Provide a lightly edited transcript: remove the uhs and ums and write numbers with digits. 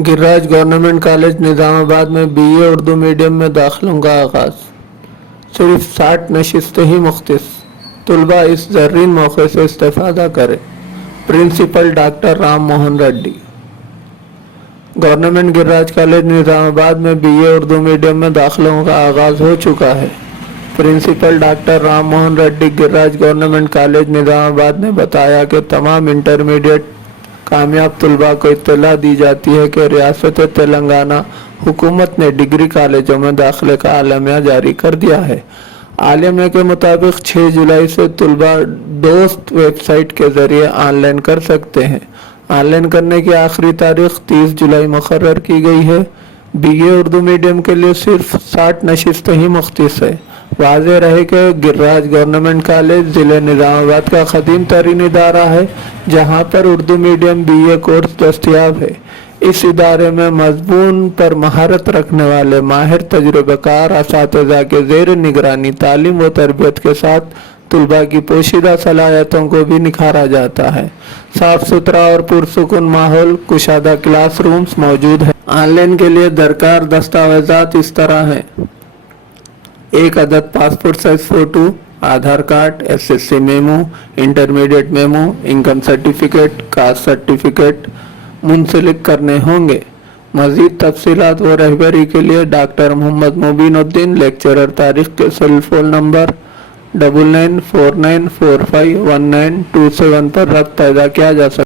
Giriraj government college Nizamabad में BA Urdu medium में दाखिलों का आगाज़। सिर्फ 60 नशिस्तें ही मुख्तस, तलबा इस ज़र्रीन मौके से इस्तेफ़ादा करें। Principal doctor Ram Mohan Reddy. Government Giriraj college Nizamabad में बीए उर्दू मीडियम में दाखिलों का आगाज़ हो चुका है। Principal doctor Ram Mohan Reddy Giriraj government college Nizamabad ने बताया कि तमाम इंटरमीडिएट कामयाब तलबा को इत्तला दी जाती है कि रियासत तेलंगाना हुकूमत ने डिग्री कॉलेजों में दाखिले का आलमिया जारी कर दिया है। आलमिया के मुताबिक 6 जुलाई से तलबा दोस्त वेबसाइट के जरिए ऑनलाइन कर सकते हैं। ऑनलाइन करने की आखिरी तारीख 30 जुलाई मुकर्रर की गई है। बीए उर्दू मीडियम के लिए सिर्फ 60 नशिस्तें ही मुख्तस है। वाज़ेह रहे कि गिरिराज गवर्नमेंट कॉलेज ज़िले निज़ामाबाद का क़दीम तरीन इदारा है, जहाँ पर उर्दू मीडियम बीए कोर्स दस्तयाब है। इस इदारे में मज़मून पर महारत रखने वाले माहिर तजुर्बेकार असातिज़ा के ज़ेर निगरानी तालीम व तरबियत के साथ तलबा की पोशीदा सलाहियतों को भी निखारा जाता है। साफ सुथरा और पुरसुकून माहौल, कुशादा क्लास रूम्स मौजूद है। ऑनलाइन के लिए दरकार दस्तावेज़ात इस तरह हैं: 1 अदद passport size photo, Aadhaar card, SSC memo, intermediate memo, income certificate, caste certificate मुंसलिक करने होंगे। मज़ीद तफसीलात व रहबरी के लिए डॉक्टर मोहम्मद मुबीनुद्दीन लेक्चरर तारीख के सेल फ़ोन नंबर 9949451927 पर रब्त पैदा किया जा सकता है।